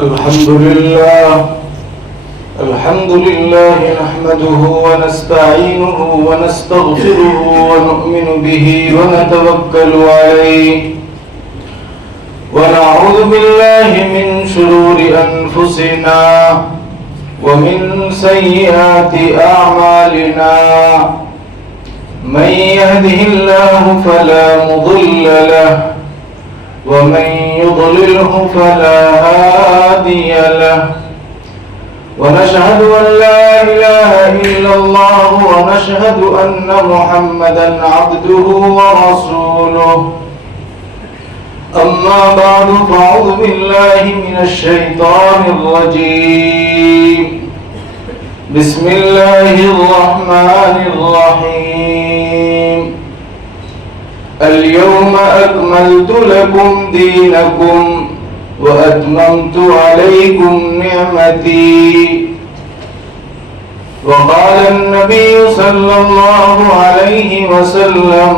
الحمد لله نحمده ونستعينه ونستغفره ونؤمن به ونتوكل عليه ونعوذ بالله من شرور أنفسنا ومن سيئات أعمالنا من يهده الله فلا مضل له ومن يضلله فلا هادي له ونشهد أن لا إله إلا الله ونشهد أن محمدا عبده ورسوله أما بعد فأعوذ بالله من الشيطان الرجيم بسم الله الرحمن الرحيم اليوم أكملت لكم دينكم وأتممت عليكم نعمتي وقال النبي صلى الله عليه وسلم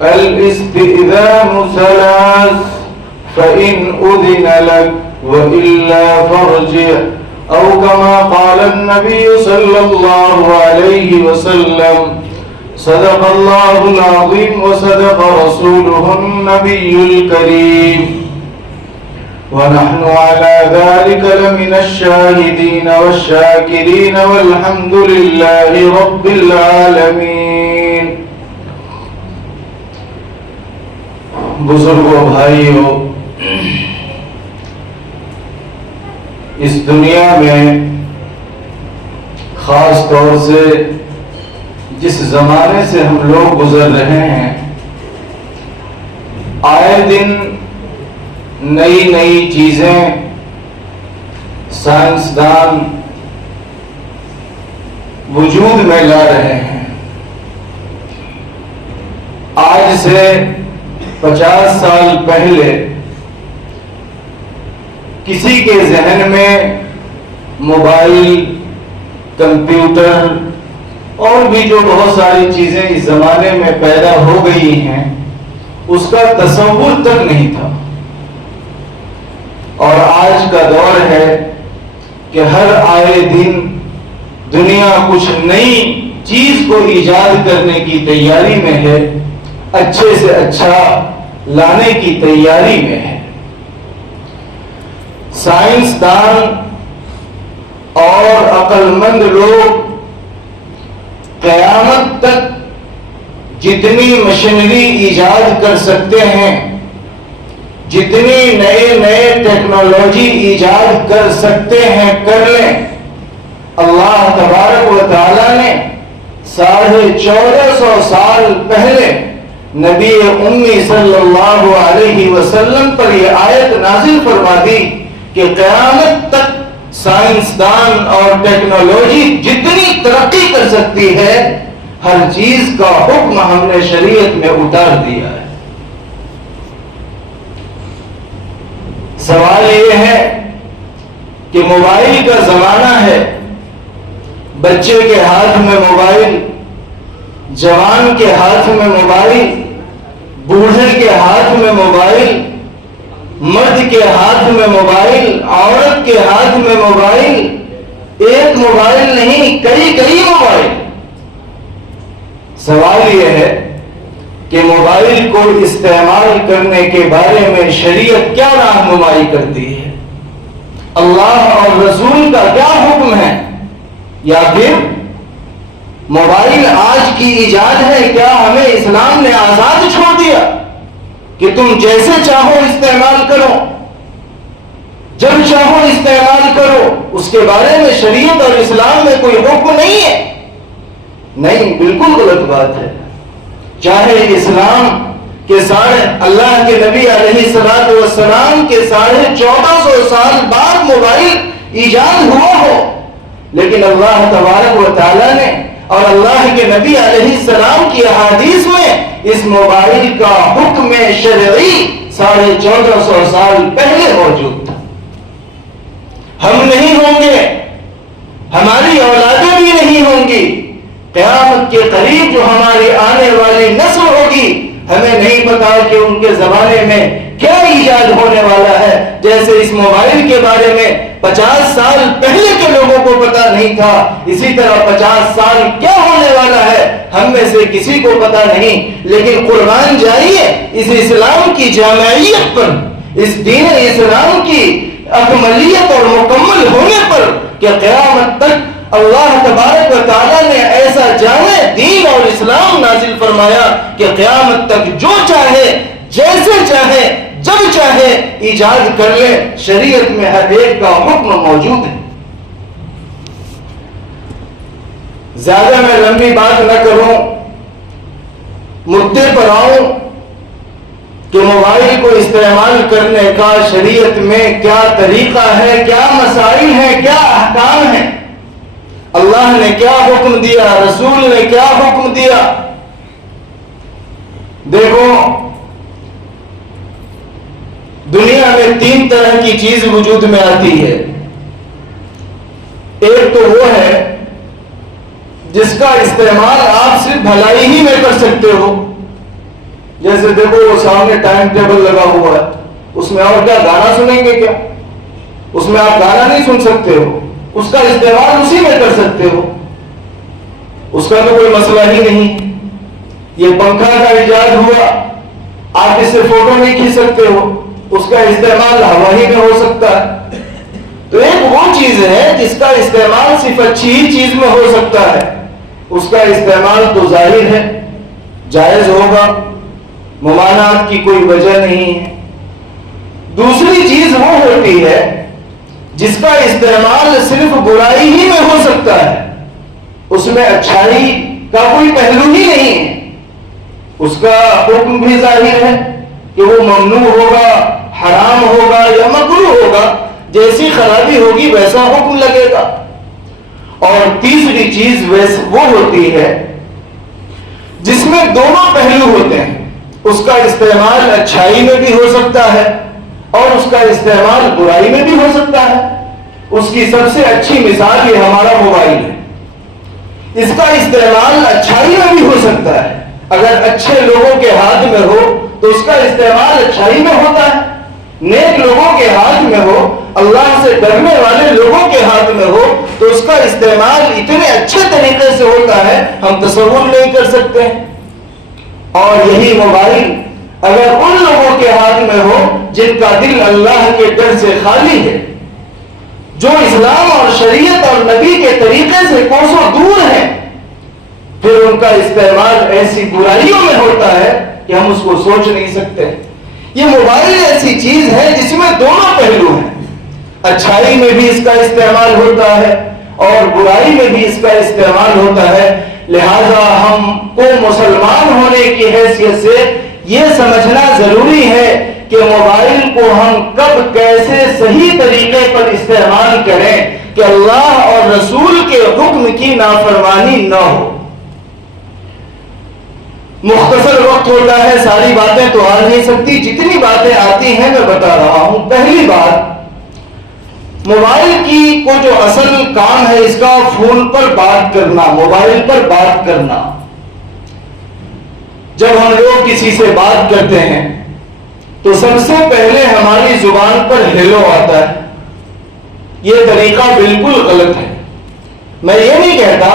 الاستئذان ثلاث فإن أذن لك وإلا فارجع أو كما قال النبي صلى الله عليه وسلم صدق الله العظيم وصدق رسوله النبي الكريم ونحن على ذلك لمن الشاهدين والشاكرين والحمد لله رب العالمين. بزرگوں بھائیوں، اس دنیا میں خاص طور سے جس زمانے سے ہم لوگ گزر رہے ہیں، آئے دن نئی نئی چیزیں سائنسدان وجود میں لا رہے ہیں. آج سے 50 سال پہلے کسی کے ذہن میں موبائل، کمپیوٹر اور بھی جو بہت ساری چیزیں اس زمانے میں پیدا ہو گئی ہیں، اس کا تصور تک نہیں تھا. اور آج کا دور ہے کہ ہر آئے دن دنیا کچھ نئی چیز کو ایجاد کرنے کی تیاری میں ہے، اچھے سے اچھا لانے کی تیاری میں ہے. سائنسدان اور عقل مند لوگ قیامت تک جتنی مشینری ایجاد کر سکتے ہیں، جتنی نئے نئے ٹیکنالوجی ایجاد کر سکتے ہیں کر لیں. اللہ تبارک و تعالی نے 1450 سال پہلے نبی امی صلی اللہ علیہ وسلم پر یہ آیت نازل فرما دی کہ قیامت تک سائنسدان اور ٹیکنالوجی جتنی ترقی کر سکتی ہے، ہر چیز کا حکم ہم نے شریعت میں اتار دیا ہے. سوال یہ ہے کہ موبائل کا زمانہ ہے، بچے کے ہاتھ میں موبائل، جوان کے ہاتھ میں موبائل، بوڑھے کے ہاتھ میں موبائل، مرد کے ہاتھ میں موبائل، عورت کے ہاتھ میں موبائل. ایک موبائل نہیں، کئی موبائل. سوال یہ ہے کہ موبائل کو استعمال کرنے کے بارے میں شریعت کیا رہنمائی کرتی ہے، اللہ اور رسول کا کیا حکم ہے، یا پھر موبائل آج کی ایجاد ہے، کیا ہمیں اسلام نے آزاد چھوڑ دیا کہ تم جیسے چاہو استعمال کرو، جب چاہو استعمال کرو، اس کے بارے میں شریعت اور اسلام میں کوئی حکم نہیں ہے؟ نہیں، بالکل غلط بات ہے. چاہے اسلام کے اللہ کے نبی علیہ السلام کے 1450 سال بعد موبائل ایجاد ہوا ہو، لیکن اللہ تبارک و تعالی نے اور اللہ کے نبی علیہ السلام کی احادیث میں اس موبائل کا حکم شرعی 1450 سال پہلے موجود تھا. ہم نہیں ہوں گے، ہماری اولادیں بھی نہیں ہوں گی. قیامت کے قریب جو ہماری آنے والی نسل ہوگی، ہمیں نہیں پتا کہ ان کے زمانے میں کیا ایجاد ہونے والا ہے؟ جیسے اس موبائل کے بارے میں 50 سال پہلے کے لوگوں کو پتا نہیں تھا، اسی طرح 50 سال کیا ہونے والا ہے ہم میں سے کسی کو پتا نہیں. لیکن قربان جائیے اس اسلام کی جامعیت پر، اس دین اسلام کی اکملیت اور مکمل ہونے پر کہ قیامت تک اللہ تبارک و تعالیٰ نے ایسا جامع دین اور اسلام نازل فرمایا کہ قیامت تک جو چاہے جیسے چاہے جب چاہے ایجاد کر لے. شریعت میں ہر ایک کا حکم موجود ہے. زیادہ میں لمبی بات نہ کروں، مدعے پر آؤں کہ موبائل کو استعمال کرنے کا شریعت میں کیا طریقہ ہے، کیا مسائل ہیں، کیا احکام ہیں، اللہ نے کیا حکم دیا، رسول نے کیا حکم دیا. دیکھو دنیا میں 3 طرح کی چیز وجود میں آتی ہے. ایک تو وہ ہے جس کا استعمال آپ صرف بھلائی ہی میں کر سکتے ہو. جیسے دیکھو وہ سامنے ٹائم ٹیبل لگا ہوا ہے، اس میں اور کیا گانا سنیں گے؟ کیا اس میں آپ گانا نہیں سن سکتے ہو؟ اس کا استعمال اسی میں کر سکتے ہو، اس کا تو کوئی مسئلہ ہی نہیں. یہ پنکھا کا ایجاد ہوا، آپ اس سے فوٹو نہیں کھینچ سکتے ہو، اس کا استعمال ہوا ہی میں ہو سکتا ہے. تو ایک وہ چیز ہے جس کا استعمال صرف اچھی ہی چیز میں ہو سکتا ہے، اس کا استعمال تو ظاہر ہے جائز ہوگا، ممانعت کی کوئی وجہ نہیں ہے. دوسری چیز وہ ہوتی ہے جس کا استعمال صرف برائی ہی میں ہو سکتا ہے، اس میں اچھائی کا کوئی پہلو ہی نہیں ہے، اس کا حکم بھی ظاہر ہے کہ وہ ممنوع ہوگا، حرام ہوگا یا مکروہ ہوگا، جیسی خرابی ہوگی ویسا حکم لگے گا. اور تیسری چیز وہ ہوتی ہے جس میں دونوں پہلو ہوتے ہیں، اس کا استعمال اچھائی میں بھی ہو سکتا ہے اور اس کا استعمال برائی میں بھی ہو سکتا ہے. اس کی سب سے اچھی مثال یہ ہمارا موبائل ہے. اس کا استعمال اچھائی میں بھی ہو سکتا ہے، اگر اچھے لوگوں کے ہاتھ میں ہو تو اس کا استعمال اچھائی میں ہوتا ہے، نیک لوگوں کے ہاتھ میں ہو، اللہ سے ڈرنے والے لوگوں کے ہاتھ میں ہو تو اس کا استعمال اتنے اچھے طریقے سے ہوتا ہے ہم تصور نہیں کر سکتے. اور یہی موبائل اگر ان لوگوں کے ہاتھ میں ہو جن کا دل اللہ کے ڈر سے خالی ہے، جو اسلام اور شریعت اور نبی کے طریقے سے کوسوں دور ہیں، پھر ان کا استعمال ایسی برائیوں میں ہوتا ہے کہ ہم اس کو سوچ نہیں سکتے. یہ موبائل ایسی چیز ہے جس میں دونوں پہلو ہیں، اچھائی میں بھی اس کا استعمال ہوتا ہے اور برائی میں بھی اس کا استعمال ہوتا ہے. لہذا ہم کو مسلمان ہونے کی حیثیت سے یہ سمجھنا ضروری ہے کہ موبائل کو ہم کب کیسے صحیح طریقے پر استعمال کریں کہ اللہ اور رسول کے حکم کی نافرمانی نہ ہو. مختصر وقت ہوتا ہے، ساری باتیں تو آ نہیں سکتی، جتنی باتیں آتی ہیں میں بتا رہا ہوں. پہلی بات، موبائل کی کو جو اصل کام ہے اس کا فون پر بات کرنا، موبائل پر بات کرنا. جب ہم لوگ کسی سے بات کرتے ہیں تو سب سے پہلے ہماری زبان پر ہیلو آتا ہے. یہ طریقہ بالکل غلط ہے. میں یہ نہیں کہتا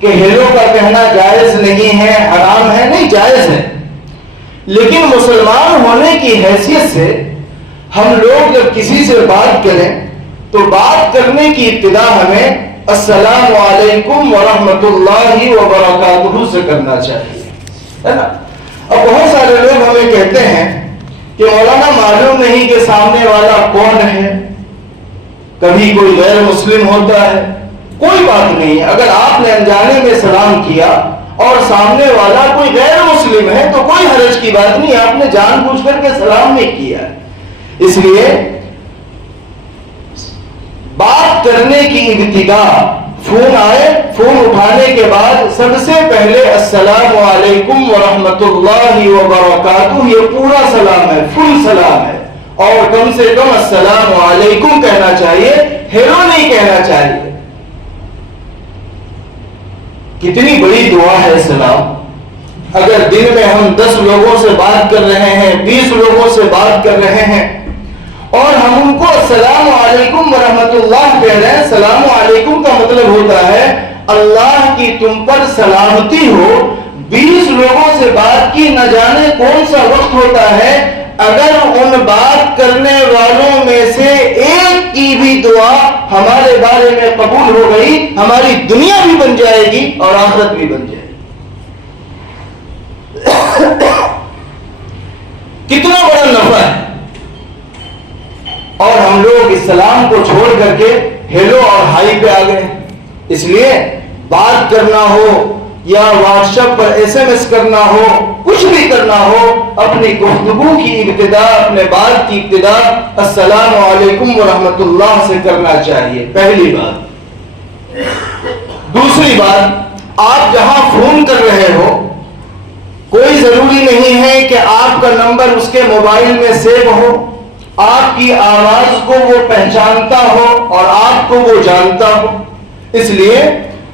کہ ہیلو کا کہنا جائز نہیں ہے، حرام ہے، نہیں، جائز ہے. لیکن مسلمان ہونے کی حیثیت سے ہم لوگ جب کسی سے بات کریں تو بات کرنے کی ابتدا ہمیں السلام علیکم ورحمۃ اللہ وبرکاتہ سے کرنا چاہیے، ہے نا. اب بہت سارے لوگ ہمیں کہتے ہیں کہ مولانا معلوم نہیں کہ سامنے والا کون ہے، کبھی کوئی غیر مسلم ہوتا ہے. کوئی بات نہیں، اگر آپ نے انجانے میں سلام کیا اور سامنے والا کوئی غیر مسلم ہے تو کوئی حرج کی بات نہیں، آپ نے جان بوجھ کر کے سلام نہیں کیا. اس لیے بات کرنے کی ابتدا فون آئے، فون اٹھانے کے بعد سب سے پہلے السلام علیکم ورحمۃ اللہ وبرکاتہ، یہ پورا سلام ہے، فل سلام ہے، اور کم سے کم السلام علیکم کہنا چاہیے، ہیلو نہیں کہنا چاہیے. کتنی بڑی دعا ہے سلام. اگر دن میں ہم 10 لوگوں سے بات کر رہے ہیں، 20 لوگوں سے بات کر رہے ہیں اور ہم ان کو السلام علیکم ورحمۃ اللہ کہہ رہے ہیں، السلام علیکم کا مطلب ہوتا ہے اللہ کی تم پر سلامتی ہو. 20 لوگوں سے بات کی، نہ جانے کون سا وقت ہوتا ہے، اگر ان بات کرنے والوں میں سے ایک کی بھی دعا ہمارے بارے میں قبول ہو گئی، ہماری دنیا بھی بن جائے گی اور آخرت بھی بن جائے گی. کتنا بڑا نفع ہے. اور ہم لوگ اسلام کو چھوڑ کر کے ہیلو اور ہائی پہ آ گئے. اس لیے بات کرنا ہو یا واٹس ایپ پر SMS کرنا ہو، کچھ بھی کرنا ہو، اپنی گفتگو کی ابتدا، اپنے بات کی ابتدا السلام علیکم ورحمۃ اللہ سے کرنا چاہیے. پہلی بات. دوسری بات، آپ جہاں فون کر رہے ہو کوئی ضروری نہیں ہے کہ آپ کا نمبر اس کے موبائل میں سیو ہو، آپ کی آواز کو وہ پہچانتا ہو اور آپ کو وہ جانتا ہو. اس لیے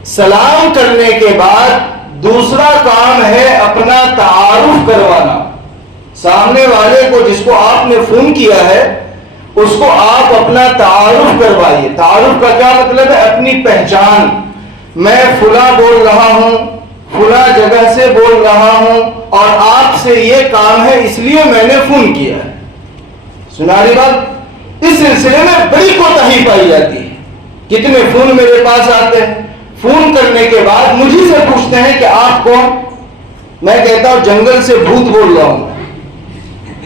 سلام کرنے کے بعد دوسرا کام ہے اپنا تعارف کروانا. سامنے والے کو جس کو آپ نے فون کیا ہے اس کو آپ اپنا تعارف کروائیے. تعارف کا کیا مطلب ہے؟ اپنی پہچان. میں فلاں بول رہا ہوں، فلاں جگہ سے بول رہا ہوں اور آپ سے یہ کام ہے اس لیے میں نے فون کیا ہے. سنا رہی بات؟ اس سلسلے میں بڑی کوتاہی پائی جاتی ہے. کتنے فون میرے پاس آتے ہیں، فون کرنے کے بعد مجھے سے پوچھتے ہیں کہ آپ کون؟ میں کہتا ہوں جنگل سے بھوت بول رہا ہوں.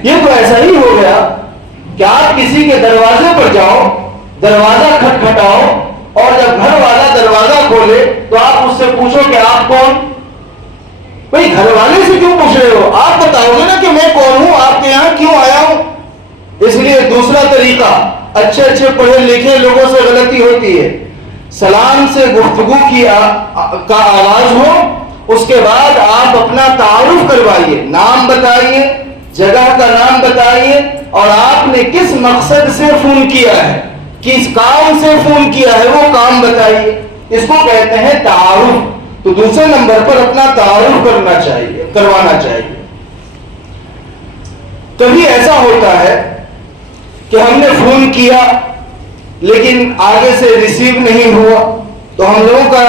یہ تو ایسا ہی ہو گیا کہ آپ کسی کے دروازے پر جاؤ، دروازہ کھٹکھٹاؤ اور جب گھر والا دروازہ کھولے تو آپ اس سے پوچھو کہ آپ کون؟ بھئی گھر والے سے کیوں پوچھ رہے ہو؟ آپ بتاؤ گے نا کہ میں کون ہوں، آپ کے یہاں کیوں آیا ہوں. اس لیے دوسرا طریقہ، اچھے اچھے پڑھے لکھے لوگوں سے غلطی ہوتی ہے. سلام سے گفتگو کا آغاز ہو، اس کے بعد آپ اپنا تعارف کروائیے، نام بتائیے، جگہ کا نام بتائیے اور آپ نے کس مقصد سے فون کیا ہے، کس کام سے فون کیا ہے وہ کام بتائیے. اس کو کہتے ہیں تعارف. تو دوسرے نمبر پر اپنا تعارف کروانا چاہیے. کبھی ایسا ہوتا ہے کہ ہم نے فون کیا لیکن آگے سے ریسیو نہیں ہوا، تو ہم لوگوں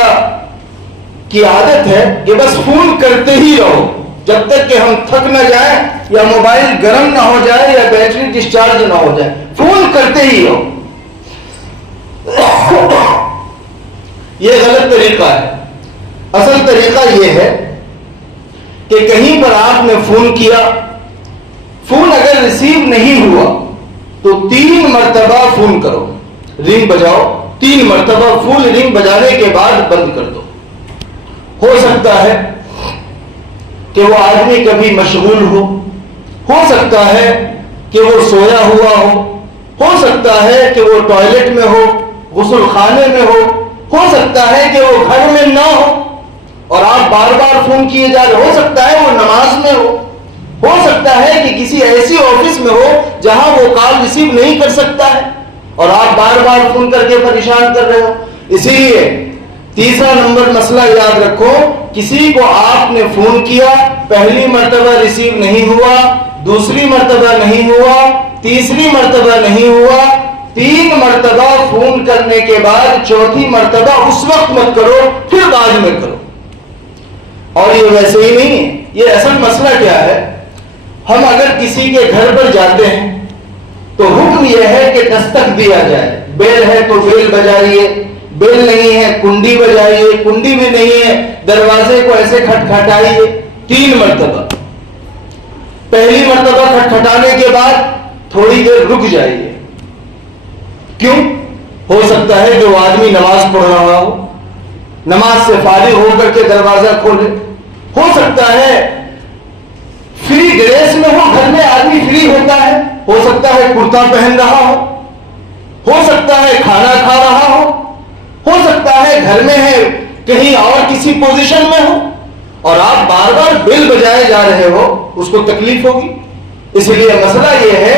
کی عادت ہے کہ بس فون کرتے ہی رہو جب تک کہ ہم تھک نہ جائیں یا موبائل گرم نہ ہو جائے یا بیٹری ڈسچارج نہ ہو جائے. فون کرتے ہی رہو. یہ غلط طریقہ ہے. اصل طریقہ یہ ہے کہ کہیں پر آپ نے فون کیا، فون اگر ریسیو نہیں ہوا تو 3 مرتبہ فون کرو، رنگ بجاؤ. 3 مرتبہ فل رنگ بجانے کے بعد بند کر دو. ہو سکتا ہے کہ وہ آدمی کبھی مشغول ہو سکتا ہے کہ وہ سویا ہوا ہو سکتا ہے کہ وہ ٹوائلٹ میں ہو، غسل خانے میں ہو سکتا ہے کہ وہ گھر میں نہ ہو اور آپ بار بار فون کیے جا رہے. ہو سکتا ہے وہ نماز میں ہو سکتا ہے کہ کسی ایسی آفس میں ہو جہاں وہ کال ریسیو نہیں کر سکتا ہے اور آپ بار بار فون کر کے پریشان کر رہے ہو. اسی لیے تیسرا نمبر مسئلہ یاد رکھو، کسی کو آپ نے فون کیا، پہلی مرتبہ ریسیو نہیں ہوا، دوسری مرتبہ نہیں ہوا، تیسری مرتبہ نہیں ہوا، 3 مرتبہ فون کرنے کے بعد چوتھی مرتبہ اس وقت مت کرو، پھر بعد میں کرو. اور یہ ویسے ہی نہیں ہے. یہ اصل مسئلہ کیا ہے، ہم اگر کسی کے گھر پر جاتے ہیں تو حکم یہ ہے کہ دستک دیا جائے. بیل ہے تو بیل بجائیے، بیل نہیں ہے کنڈی بجائیے، کنڈی بھی نہیں ہے دروازے کو ایسے کھٹکھٹائیے 3 مرتبہ. پہلی مرتبہ کھٹکھٹانے کے بعد تھوڑی دیر رک جائیے. کیوں؟ ہو سکتا ہے کہ وہ آدمی نماز پڑھ رہا ہو، نماز سے فارغ ہو کر کے دروازہ کھولے. ہو سکتا ہے فری ڈریس میں ہو، گھر میں آدمی فری ہوتا ہے، ہو سکتا ہے کرتا پہن رہا ہو سکتا ہے کھانا کھا رہا ہو سکتا ہے گھر میں ہے کہیں اور کسی پوزیشن میں ہو اور آپ بار بار بیل بجائے جا رہے ہو، اس کو تکلیف ہوگی. اس لیے مسئلہ یہ ہے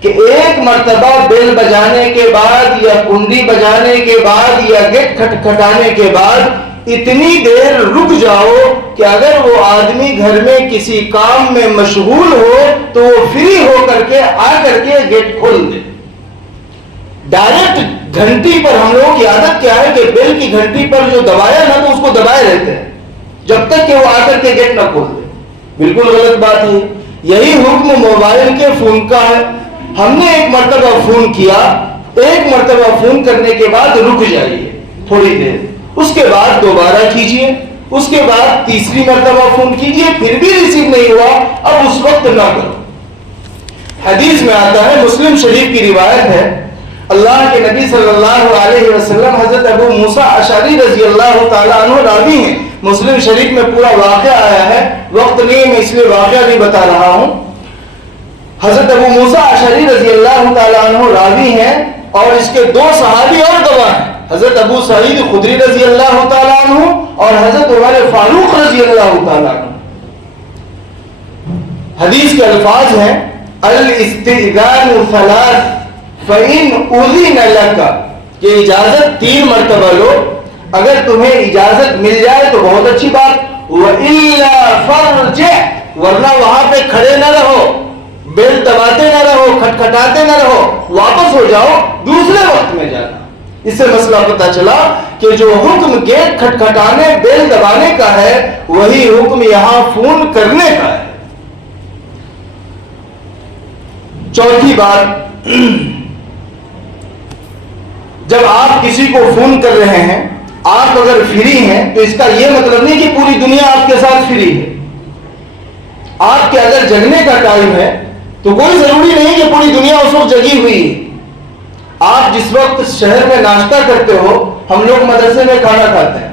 کہ 1 مرتبہ بیل بجانے کے بعد یا کنڈی بجانے کے بعد یا گیٹ کھٹکھٹانے کے بعد اتنی دیر رک جاؤ کہ اگر وہ آدمی گھر میں کسی کام میں مشغول ہو تو وہ فری ہو کر کے آ کر کے گیٹ کھول دے. ڈائریکٹ گھنٹی پر ہم لوگوں کی عادت کیا ہے کہ بیل کی گھنٹی پر جو دبایا نا تو اس کو دبائے رہتے ہیں جب تک کہ وہ آ کر کے گیٹ نہ کھول دے. بالکل غلط بات ہے. یہی حکم موبائل کے فون کا ہے. ہم نے ایک مرتبہ فون کیا, ایک مرتبہ فون کرنے کے بعد رک جائیے تھوڑی دیر, اس کے بعد دوبارہ کیجئے, اس کے بعد تیسری مرتبہ فون کیجئے, پھر بھی ریسیو نہیں ہوا اب اس وقت نہ کرو. حدیث میں آتا ہے, مسلم شریف کی روایت ہے, اللہ کے نبی صلی اللہ علیہ وسلم حضرت ابو موسیٰ اشعری رضی اللہ تعالیٰ عنہ راوی ہیں. مسلم شریف میں پورا واقعہ آیا ہے, وقت نہیں میں اس لیے واقعہ نہیں بتا رہا ہوں. حضرت ابو موسیٰ اشعری رضی اللہ تعالیٰ عنہ راوی ہیں اور اس کے دو صحابی اور گواہ ہیں, حضرت ابو سعید خدری رضی اللہ تعالیٰ عنہ اور حضرت عمر فاروق رضی اللہ تعالیٰ عنہ. حدیث کے الفاظ ہیں, الاستئذان ثلاث فَإِنْ أُذِنَ لَكَ, کہ اجازت 3 مرتبہ لو, اگر تمہیں اجازت مل جائے تو بہت اچھی بات, وَإِلَّا فَرْجِعْ, ورنہ وہاں پہ کھڑے نہ رہو, بیل دباتے نہ رہو, کھٹکھٹاتے نہ رہو, واپس ہو جاؤ, دوسرے وقت میں جانا. اس سے مسئلہ پتہ چلا کہ جو حکم گیٹ کھٹکھٹانے بیل دبانے کا ہے وہی حکم یہاں فون کرنے کا ہے. چوتھی بات, جب آپ کسی کو فون کر رہے ہیں, آپ اگر فری ہیں تو اس کا یہ مطلب نہیں کہ پوری دنیا آپ کے ساتھ فری ہے. آپ کے اگر جگنے کا ٹائم ہے تو کوئی ضروری نہیں کہ پوری دنیا اس وقت جگی ہوئی ہے. آپ جس وقت شہر میں ناشتہ کرتے ہو, ہم لوگ مدرسے میں کھانا کھاتے ہیں,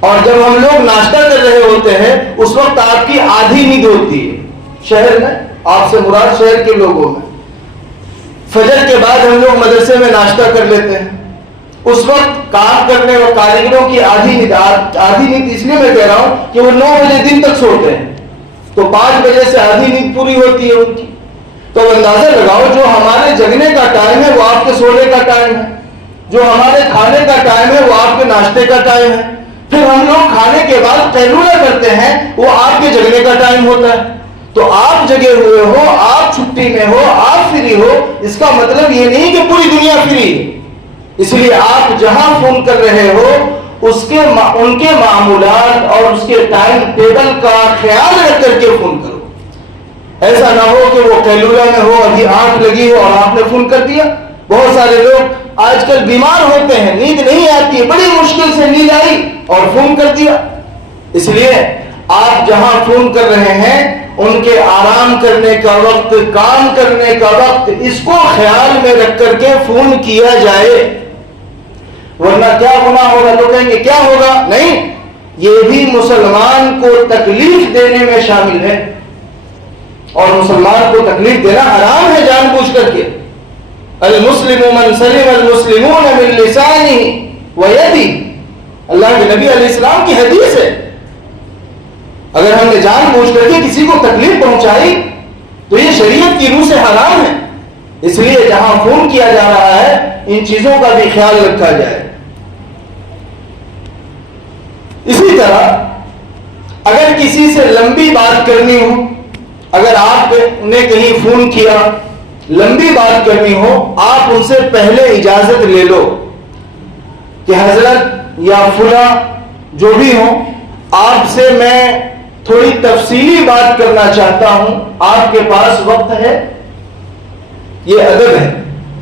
اور جب ہم لوگ ناشتہ کر رہے ہوتے ہیں اس وقت آپ کی آدھی نیند ہوتی ہے. شہر میں, آپ سے مراد شہر کے لوگوں میں, فجر کے بعد ہم لوگ مدرسے میں ناشتہ کر لیتے ہیں. اس وقت کام کرنے اور کاریگروں کی آدھی نیند اس لیے میں کہہ رہا ہوں کہ وہ 9 بجے دن تک سوتے ہیں, تو 5 بجے سے آدھی نیند پوری ہوتی ہے ان کی. تو اندازہ لگاؤ جو ہمارے جگنے کا ٹائم ہے وہ آپ کے سونے کا ٹائم ہے, جو ہمارے کھانے کا ٹائم ہے وہ آپ کے ناشتے کا ٹائم ہے, پھر ہم لوگ کھانے کے بعد قیلولہ کرتے ہیں وہ آپ کے جگنے کا ٹائم ہوتا ہے. تو آپ جگے ہوئے ہو, آپ چھٹی میں ہو, آپ فری ہو, اس کا مطلب یہ نہیں کہ پوری دنیا فری ہے. اس لیے آپ جہاں فون کر رہے ہو ان کے معمولات اور اس کے ٹائم ٹیبل کا خیال رکھ کر کے فون کرو. ایسا نہ ہو کہ وہ قیلولہ میں ہو, ابھی آنکھ لگی ہو اور آپ نے فون کر دیا. بہت سارے لوگ آج کل بیمار ہوتے ہیں, نیند نہیں آتی ہے, بڑی مشکل سے نیند آئی اور فون کر دیا. اس لیے آپ جہاں فون کر رہے ہیں ان کے آرام کرنے کا وقت, کام کرنے کا وقت, اس کو خیال میں رکھ کر کے فون کیا جائے, ورنہ کیا گناہ ہوگا. لوگ کہیں گے کیا ہوگا, نہیں, یہ بھی مسلمان کو تکلیف دینے میں شامل ہے, اور مسلمان کو تکلیف دینا حرام ہے جان بوجھ کر کے. المسلم من سلم المسلمون من لسانه ويده, اللہ کے نبی علیہ السلام کی حدیث ہے. اگر ہم نے جان بوجھ کر کے کسی کو تکلیف پہنچائی تو یہ شریعت کی روح سے حرام ہے. اس لیے جہاں فون کیا جا رہا ہے ان چیزوں کا بھی خیال رکھا جائے. اسی طرح اگر کسی سے لمبی بات کرنی ہو, اگر آپ نے کہیں فون کیا, لمبی بات کرنی ہو, آپ ان سے پہلے اجازت لے لو کہ حضرت یا فلاں جو بھی ہو, آپ سے میں تھوڑی تفصیلی بات کرنا چاہتا ہوں, آپ کے پاس وقت ہے. یہ ادب ہے.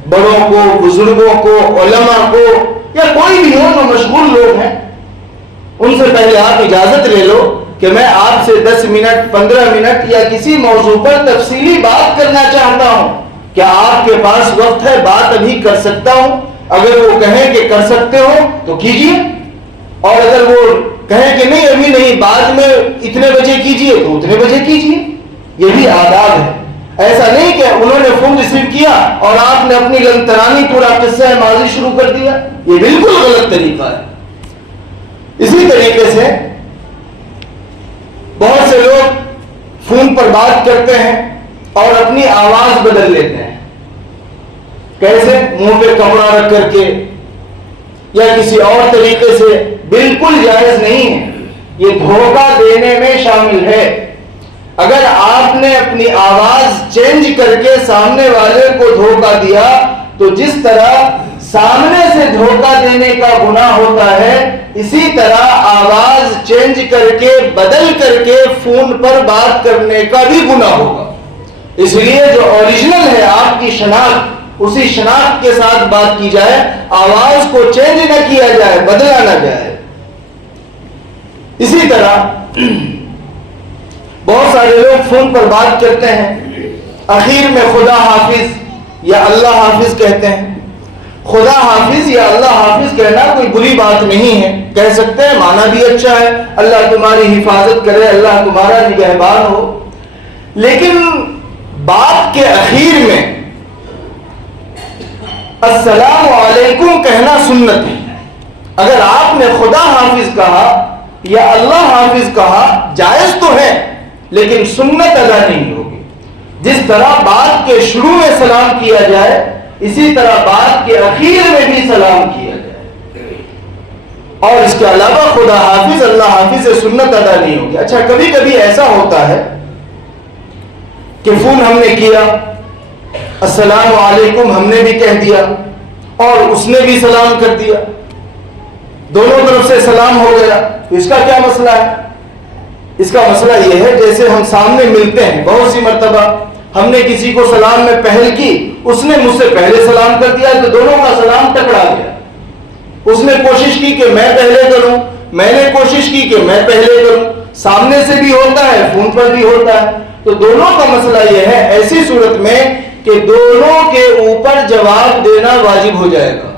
بڑوں کو, بزرگوں کو, علماء کو, یا کوئی بھی ہو جو مشغول لوگ ہیں, ان سے پہلے آپ اجازت لے لو کہ میں آپ سے 10 منٹ 15 منٹ یا کسی موضوع پر تفصیلی بات کرنا چاہتا ہوں, کیا آپ کے پاس وقت ہے, بات ابھی کر سکتا ہوں. اگر وہ کہیں کہ کر سکتے ہو تو کیجئے, اور اگر وہ کہیں کہ نہیں ابھی نہیں, بعد میں اتنے بجے کیجئے تو اتنے بجے کیجئے. یہ بھی آداب ہے. ایسا نہیں کہ انہوں نے فون ریسیو کیا اور آپ نے اپنی لنترانی پورا قصہ ماضی شروع کر دیا, یہ بالکل غلط طریقہ ہے. اسی طریقے سے بہت سے لوگ فون پر بات کرتے ہیں اور اپنی آواز بدل لیتے ہیں. کیسے؟ منہ پہ کپڑا رکھ کر کے یا کسی اور طریقے سے. بالکل جائز نہیں ہے. یہ دھوکہ دینے میں شامل ہے۔ اگر آپ نے اپنی آواز چینج کر کے سامنے والے کو دھوکہ دیا تو جس طرح سامنے سے دھوکہ دینے کا گناہ ہوتا ہے، اسی طرح آواز چینج کر کے بدل کر کے فون پر بات کرنے کا بھی گناہ ہوگا۔ اس لیے جو اوریجنل ہے آپ کی شناخت، اسی شناخت کے ساتھ بات کی جائے، آواز کو چینج نہ کیا جائے، بدلا نہ جائے۔ اسی طرح بہت سارے لوگ فون پر بات کرتے ہیں، اخیر میں خدا حافظ یا اللہ حافظ کہتے ہیں۔ خدا حافظ یا اللہ حافظ کہنا کوئی بری بات نہیں ہے، کہہ سکتے ہیں، معنی بھی اچھا ہے، اللہ تمہاری حفاظت کرے، اللہ تمہارا نگہبان ہو۔ لیکن بات کے اخیر میں السلام علیکم کہنا سنت ہے۔ اگر آپ نے خدا حافظ کہا یا اللہ حافظ کہا، جائز تو ہے لیکن سنت ادا نہیں ہوگی۔ جس طرح بات کے شروع میں سلام کیا جائے، اسی طرح بات کے اخیر میں بھی سلام کیا جائے، اور اس کے علاوہ خدا حافظ اللہ حافظ سے سنت ادا نہیں ہوگی۔ اچھا، کبھی کبھی ایسا ہوتا ہے کہ فون ہم نے کیا، السلام علیکم ہم نے بھی کہہ دیا اور اس نے بھی سلام کر دیا، دونوں طرف سے سلام ہو گیا، تو اس کا کیا مسئلہ ہے؟ اس کا مسئلہ یہ ہے، جیسے ہم سامنے ملتے ہیں، بہت سی مرتبہ ہم نے کسی کو سلام میں پہل کی، اس نے مجھ سے پہلے سلام کر دیا تو دونوں کا سلام ٹکرا گیا۔ اس نے کوشش کی کہ میں پہلے کروں، میں نے کوشش کی کہ میں پہلے کروں، سامنے سے بھی ہوتا ہے، فون پر بھی ہوتا ہے۔ تو دونوں کا مسئلہ یہ ہے، ایسی صورت میں کہ دونوں کے اوپر جواب دینا واجب ہو جائے گا،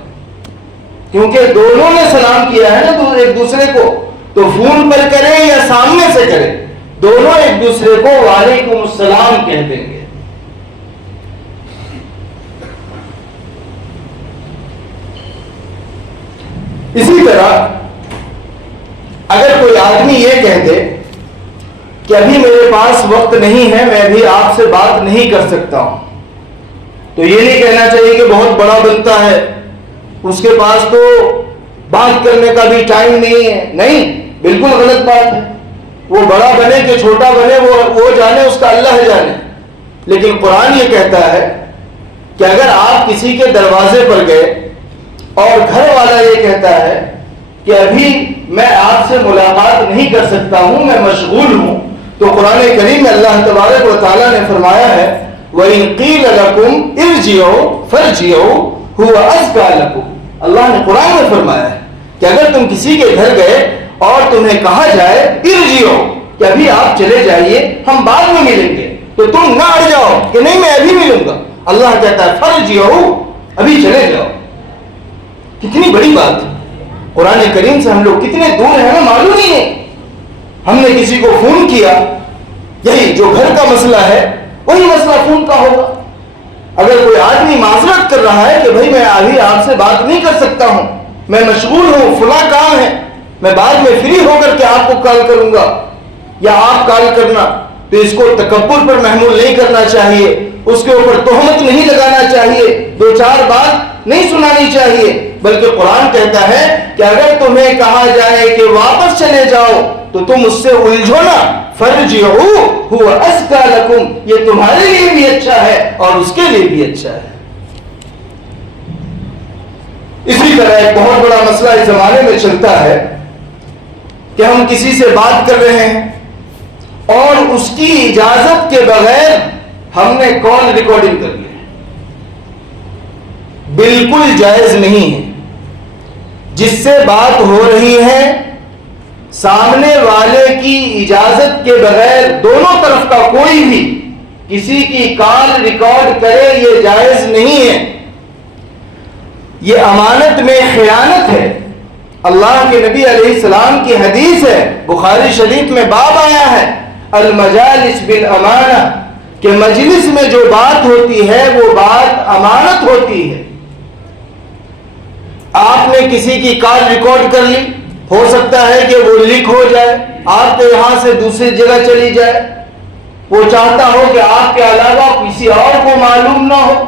کیونکہ دونوں نے سلام کیا ہے نا ایک دوسرے کو، تو فون پر کرے یا سامنے سے کرے، دونوں ایک دوسرے کو وعلیکم السلام کہہ دیں گے۔ اسی طرح اگر کوئی آدمی یہ کہہ دے کہ ابھی میرے پاس وقت نہیں ہے، میں ابھی آپ سے بات نہیں کر سکتا ہوں، تو یہ نہیں کہنا چاہیے کہ بہت بڑا بنتا ہے، اس کے پاس تو بات کرنے کا بھی ٹائم نہیں ہے۔ نہیں، بالکل غلط بات ہے۔ وہ بڑا بنے کہ چھوٹا بنے وہ جانے، اس کا اللہ جانے۔ لیکن قرآن یہ کہتا ہے کہ اگر آپ کسی کے دروازے پر گئے اور گھر والا یہ کہتا ہے کہ ابھی میں آپ سے ملاقات نہیں کر سکتا ہوں، میں مشغول ہوں، تو قرآن کریم میں اللہ تبارک و تعالیٰ نے فرمایا ہے وَإِن قِيلَ لَكُمْ ارْجِعُوا فَارْجِعُوا هُوَ أَزْكَىٰ لَكُمْ۔ اللہ نے قرآن میں فرمایا ہے کہ اگر تم کسی کے گھر گئے اور تمہیں کہا جائے ارجعوا، کہ ابھی آپ چلے جائیے، ہم بعد میں ملیں گے، تو تم نہ اڑ جاؤ کہ نہیں میں ابھی ملوں گا۔ اللہ کہتا ہے فارجعوا، ابھی چلے جاؤ۔ کتنی بڑی بات ہے، قرآن کریم سے ہم لوگ کتنے دور ہیں ہمیں معلوم ہی نہیں۔ ہم نے کسی کو فون کیا، یہی جو گھر کا مسئلہ ہے وہی مسئلہ فون کا ہوگا۔ اگر کوئی آدمی معذرت کر رہا ہے کہ بھائی میں ابھی آپ سے بات نہیں کر سکتا ہوں، میں مشغول ہوں، فلاں کام ہے، میں بعد میں فری ہو کر کے آپ کو کال کروں گا یا آپ کال کرنا، تو اس کو تکبر پر محمول نہیں کرنا چاہیے، اس کے اوپر تہمت نہیں لگانا چاہیے، دو چار بات نہیں سنانی چاہیے، بلکہ قرآن کہتا ہے کہ اگر تمہیں کہا جائے کہ واپس چلے جاؤ تو تم اس سے الجھو نہ، فَارْجِعُوا هُوَ أَزْكَىٰ لَكُمْ، یہ تمہارے لیے بھی اچھا ہے اور اس کے لیے بھی اچھا ہے۔ اسی طرح ایک بہت بڑا مسئلہ اس زمانے میں چلتا ہے کہ ہم کسی سے بات کر رہے ہیں اور اس کی اجازت کے بغیر ہم نے کال ریکارڈنگ کر لی، بالکل جائز نہیں ہے۔ جس سے بات ہو رہی ہے سامنے والے کی اجازت کے بغیر دونوں طرف کا کوئی بھی کسی کی کال ریکارڈ کرے، یہ جائز نہیں ہے، یہ امانت میں خیانت ہے۔ اللہ کے نبی علیہ السلام کی حدیث ہے، بخاری شریف میں باب آیا ہے المجالس بالامانہ، کہ مجلس میں جو بات ہوتی ہے وہ بات امانت ہوتی ہے۔ آپ نے کسی کی کال ریکارڈ کر لی، ہو سکتا ہے کہ وہ لیک ہو جائے، آپ کے یہاں سے دوسری جگہ چلی جائے، وہ چاہتا ہو کہ آپ کے علاوہ کسی اور کو معلوم نہ ہو،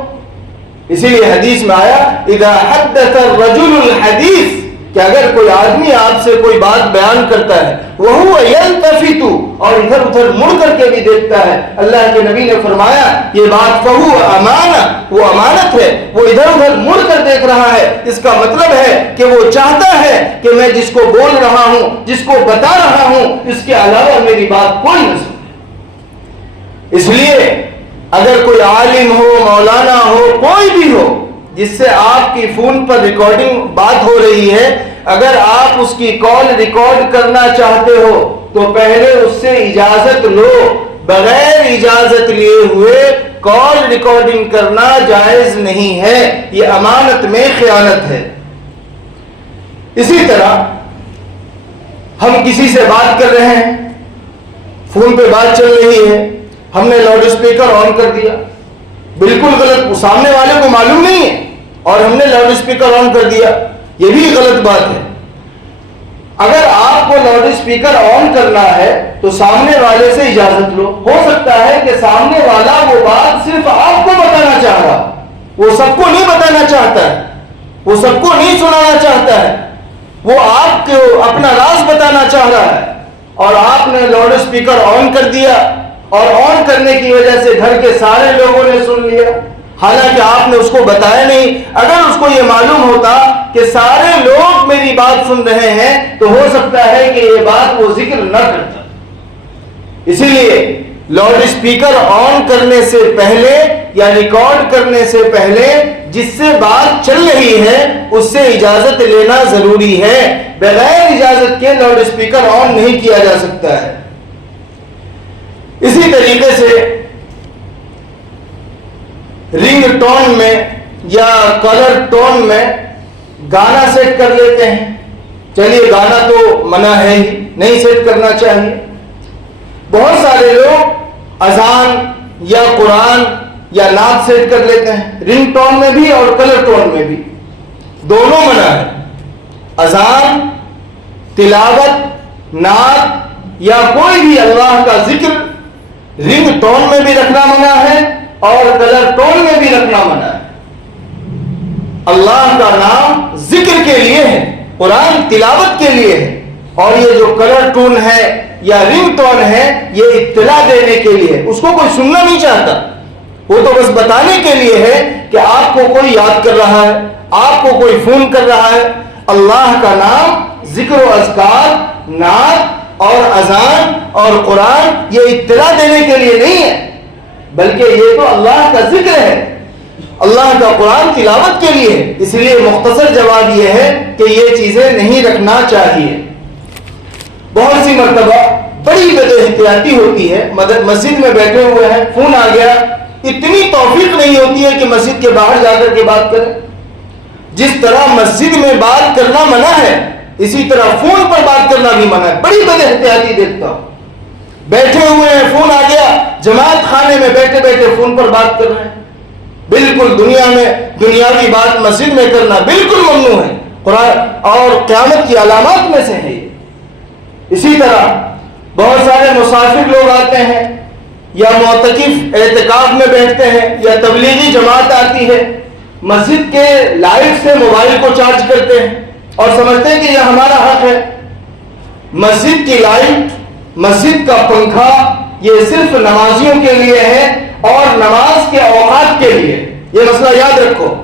اسی لیے حدیث میں آیا اذا حدث الرجل الحدیث، کہ اگر کوئی آدمی آپ سے کوئی بات بیان کرتا ہے وَهُوَ يَلْتَفِتُ اور ادھر ادھر مڑ کر کے بھی دیکھتا ہے، اللہ کے نبی نے فرمایا یہ بات فَهُوَ أَمَانَةٌ وہ امانت ہے، وہ ادھر ادھر مڑ کر دیکھ رہا ہے، اس کا مطلب ہے کہ وہ چاہتا ہے کہ میں جس کو بول رہا ہوں، جس کو بتا رہا ہوں، اس کے علاوہ میری بات کوئی نہ سنے۔ اس لیے اگر کوئی عالم ہو، مولانا ہو، کوئی بھی ہو جس سے آپ کی فون پر ریکارڈنگ بات ہو رہی ہے، اگر آپ اس کی کال ریکارڈ کرنا چاہتے ہو تو پہلے اس سے اجازت لو۔ بغیر اجازت لیے ہوئے کال ریکارڈنگ کرنا جائز نہیں ہے، یہ امانت میں خیانت ہے۔ اسی طرح ہم کسی سے بات کر رہے ہیں، فون پہ بات چل رہی ہے، ہم نے لاؤڈ اسپیکر آن کر دیا، بالکل غلط، سامنے والے کو معلوم نہیں ہے اور ہم نے لاؤڈ اسپیکر آن کر دیا، یہ بھی غلط بات ہے۔ اگر آپ کو لاؤڈ اسپیکر آن کرنا ہے تو سامنے والے سے اجازت لو۔ ہو سکتا ہے کہ سامنے والا وہ بات صرف آپ کو بتانا چاہ رہا، وہ سب کو نہیں بتانا چاہتا ہے، وہ سب کو نہیں سنانا چاہتا ہے، وہ آپ کو اپنا راز بتانا چاہ رہا ہے اور آپ نے لاؤڈ اسپیکر آن کر دیا اور آن کرنے کی وجہ سے گھر کے سارے لوگوں نے سن لیا، حالانکہ آپ نے اس کو بتایا نہیں۔ اگر اس کو یہ معلوم ہوتا کہ سارے لوگ میری بات سن رہے ہیں تو ہو سکتا ہے کہ یہ بات وہ ذکر نہ کرتا۔ اسی لیے لاؤڈ اسپیکر آن کرنے سے پہلے یا ریکارڈ کرنے سے پہلے جس سے بات چل رہی ہے اس سے اجازت لینا ضروری ہے۔ بغیر اجازت کے لاؤڈ اسپیکر آن نہیں کیا جا سکتا ہے۔ اسی طریقے سے رنگ ٹون میں یا کلر ٹون میں گانا سیٹ کر لیتے ہیں۔ چلیے گانا تو منع ہے ہی، نہیں سیٹ کرنا چاہیے۔ بہت سارے لوگ اذان یا قرآن یا نعت سیٹ کر لیتے ہیں، رنگ ٹون میں بھی اور کلر ٹون میں بھی، دونوں منع ہے۔ اذان، تلاوت، نعت یا کوئی بھی اللہ کا ذکر رنگ ٹون میں بھی رکھنا منع ہے اور کلر ٹون میں بھی رکھنا منع ہے۔ اللہ کا نام ذکر کے لیے ہے، قرآن تلاوت کے لیے ہے، اور یہ جو کلر ٹون ہے یا رنگ ٹون ہے یہ اطلاع دینے کے لیے، اس کو کوئی سننا نہیں چاہتا، وہ تو بس بتانے کے لیے ہے کہ آپ کو کوئی یاد کر رہا ہے، آپ کو کوئی فون کر رہا ہے۔ اللہ کا نام، ذکر و اذکار، نعت اور اذان اور قرآن یہ اطلاع دینے کے لیے نہیں ہے، بلکہ یہ تو اللہ کا ذکر ہے، اللہ کا قرآن تلاوت کے لیے۔ اس لیے مختصر جواب یہ ہے کہ یہ چیزیں نہیں رکھنا چاہیے۔ بہت سی مرتبہ بڑی بد احتیاطی ہوتی ہے، مسجد میں بیٹھے ہوئے ہیں، فون آ گیا، اتنی توفیق نہیں ہوتی ہے کہ مسجد کے باہر جا کر کے بات کریں۔ جس طرح مسجد میں بات کرنا منع ہے اسی طرح فون پر بات کرنا بھی منع ہے۔ بڑی بد احتیاطی دیکھتا ہوں، بیٹھے ہوئے ہیں، فون آ گیا، جماعت خانے میں بیٹھے بیٹھے فون پر بات کر رہے ہیں۔ بالکل دنیا میں دنیاوی بات مسجد میں کرنا بالکل ممنوع ہے، قرآن اور قیامت کی علامات میں سے ہے یہ۔ اسی طرح بہت سارے مسافر لوگ آتے ہیں یا معتکف اعتکاف میں بیٹھتے ہیں یا تبلیغی جماعت آتی ہے، مسجد کے لائٹ سے موبائل کو چارج کرتے ہیں اور سمجھتے ہیں کہ یہ ہمارا حق ہے۔ مسجد کی لائٹ، مسجد کا پنکھا یہ صرف نمازیوں کے لیے ہے اور نماز کے اوقات کے لیے، یہ مسئلہ یاد رکھو۔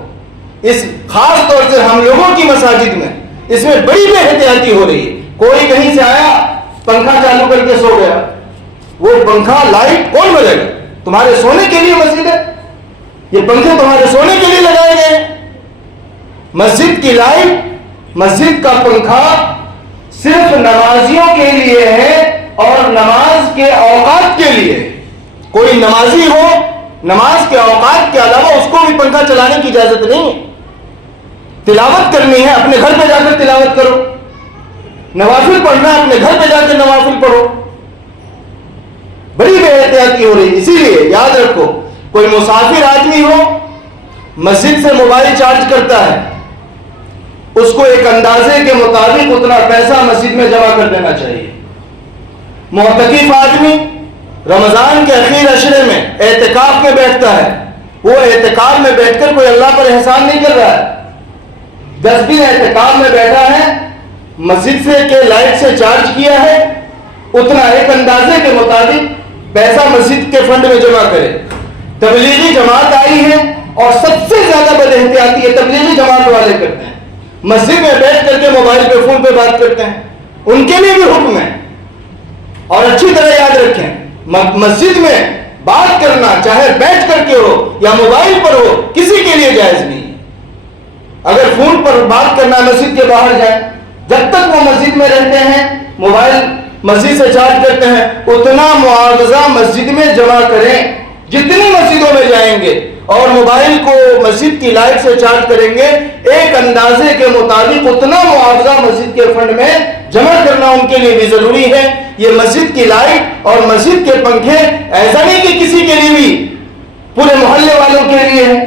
اس خاص طور سے ہم لوگوں کی مساجد میں اس میں بڑی بے احتیاطی ہو رہی ہے۔ کوئی کہیں سے آیا، پنکھا چالو کر کے سو گیا، وہ پنکھا لائٹ کون بجے گا؟ تمہارے سونے کے لیے مسجد ہے، یہ پنکھے تمہارے سونے کے لیے لگائے گئے ہیں۔ مسجد کی لائٹ، مسجد کا پنکھا صرف نمازیوں کے لیے ہے اور نماز کے اوقات کے لیے۔ کوئی نمازی ہو، نماز کے اوقات کے علاوہ اس کو بھی پنکھا چلانے کی اجازت نہیں ہے۔ تلاوت کرنی ہے اپنے گھر پہ جا کر تلاوت کرو، نوافل پڑھنا ہے اپنے گھر پہ جا کے نوافل پڑھو۔ بڑی بے احتیاطی ہو رہی ہے۔ اسی لیے یاد رکھو، کوئی مسافر آدمی ہو، مسجد سے موبائل چارج کرتا ہے، اس کو ایک اندازے کے مطابق اتنا پیسہ مسجد میں جمع کر دینا چاہیے۔ معتکف آدمی رمضان کے اخیر عشرے میں اعتکاف میں بیٹھتا ہے، وہ اعتکاف میں بیٹھ کر کوئی اللہ پر احسان نہیں کر رہا ہے، 10 دن اعتکاف میں بیٹھا ہے، مسجد سے کے لائٹ سے چارج کیا ہے اتنا ایک اندازے کے مطابق پیسہ مسجد کے فنڈ میں جمع کرے. تبلیغی جماعت آئی ہے اور سب سے زیادہ بد احتیاطی ہے تبلیغی جماعت والے کرتے ہیں. مسجد میں بیٹھ کر کے موبائل پہ فون پہ بات کرتے ہیں, ان کے لیے بھی حکم ہے. اور اچھی طرح یاد رکھیں, مسجد میں بات کرنا چاہے بیٹھ کر کے ہو یا موبائل پر ہو کسی کے لیے جائز نہیں. اگر فون پر بات کرنا مسجد کے باہر جائے, جب تک وہ مسجد میں رہتے ہیں موبائل مسجد سے چارج کرتے ہیں اتنا معاوضہ مسجد میں جمع کریں. جتنی مسجدوں میں جائیں گے اور موبائل کو مسجد کی لائٹ سے چارج کریں گے ایک اندازے کے مطابق اتنا معاوضہ مسجد کے فنڈ میں جمع کرنا ان کے لیے بھی ضروری ہے. یہ مسجد کی لائٹ اور مسجد کے پنکھے ایسا نہیں کہ کسی کے لیے بھی, پورے محلے والوں کے لیے ہے.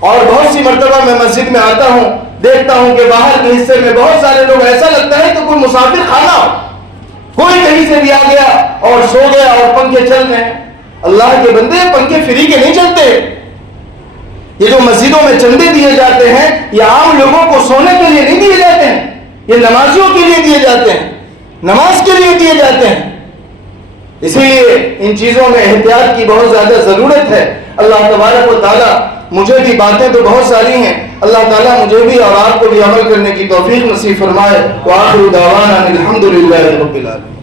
اور بہت سی مرتبہ میں مسجد میں آتا ہوں, دیکھتا ہوں کہ باہر کے حصے میں بہت سارے لوگ, ایسا لگتا ہے کہ کوئی مسافر خانہ ہو, کوئی کہیں سے بھی آ گیا اور سو گیا اور پنکھے چل رہے ہیں. اللہ کے بندے, پنکھے فری کے نہیں چلتے. یہ جو مسجدوں میں چندے دیے جاتے ہیں یہ عام لوگوں کو سونے کے لیے نہیں دیے جاتے ہیں, یہ نمازیوں کے لیے دیے جاتے ہیں, نماز کے لیے دیے جاتے ہیں. اسی لیے ان چیزوں میں احتیاط کی بہت زیادہ ضرورت ہے. اللہ تبارک و تعالیٰ, مجھے بھی باتیں تو بہت ساری ہیں, اللہ تعالیٰ مجھے بھی اور آپ کو بھی عمل کرنے کی توفیق نصیب فرمائے. وآخر دعوانا الحمدللہ رب العالمین.